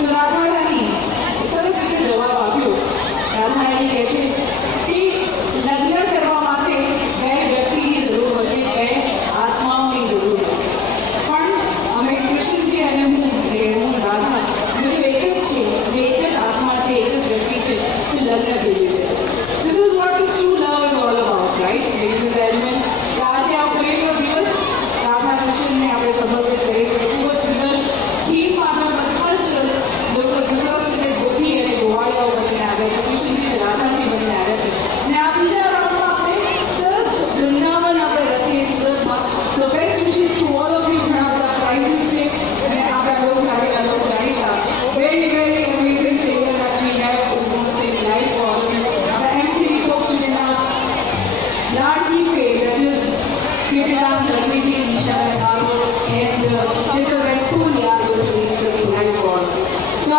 તો રાધા રાણી સરસ રીતે જવાબ આપ્યો. રાધા રાણી કહે છે કે લગ્ન કરવા માટે બે વ્યક્તિની જરૂર હોય છે, બે આત્માઓની જરૂર હોય છે. પણ અમે કૃષ્ણજી અને હું રાધા બધું એક જ છે, અમે એક જ આત્મા છે, એક જ વ્યક્તિ છે, તો લગ્ન કેવી રીતે? This is what the true love is all about, right, ladies and gentlemen? આજે આ પ્રેમનો દિવસ રાધા કૃષ્ણને આપણે સમર્પિત કરીએ છીએ. ખૂબ જ સુંદર થીમ આગળ બધા જ લોકો સરસ રીતે ગોપી અને ગોવાળિયાઓ બનીને આવ્યા છે, કૃષ્ણજી અને રાધાજી બનીને આવ્યા છે. અને આ બીજા રાઉન્ડમાં આપણે સરસ વૃંદાવન આપણે રચીએ સુરતમાં. So best wishes to all of you. ઘણા બધા પ્રાઇઝીસ છે અને આપણા લોક લાગેલા લોક જાણીતા very very amazing singer that we have who's going to sing live for all of you. આપણા MTV folks વિના લાડકી fame that is Kirtidan Nagiji, Nisha Rehal and Jital Rexul are going to be singing live for all of you. So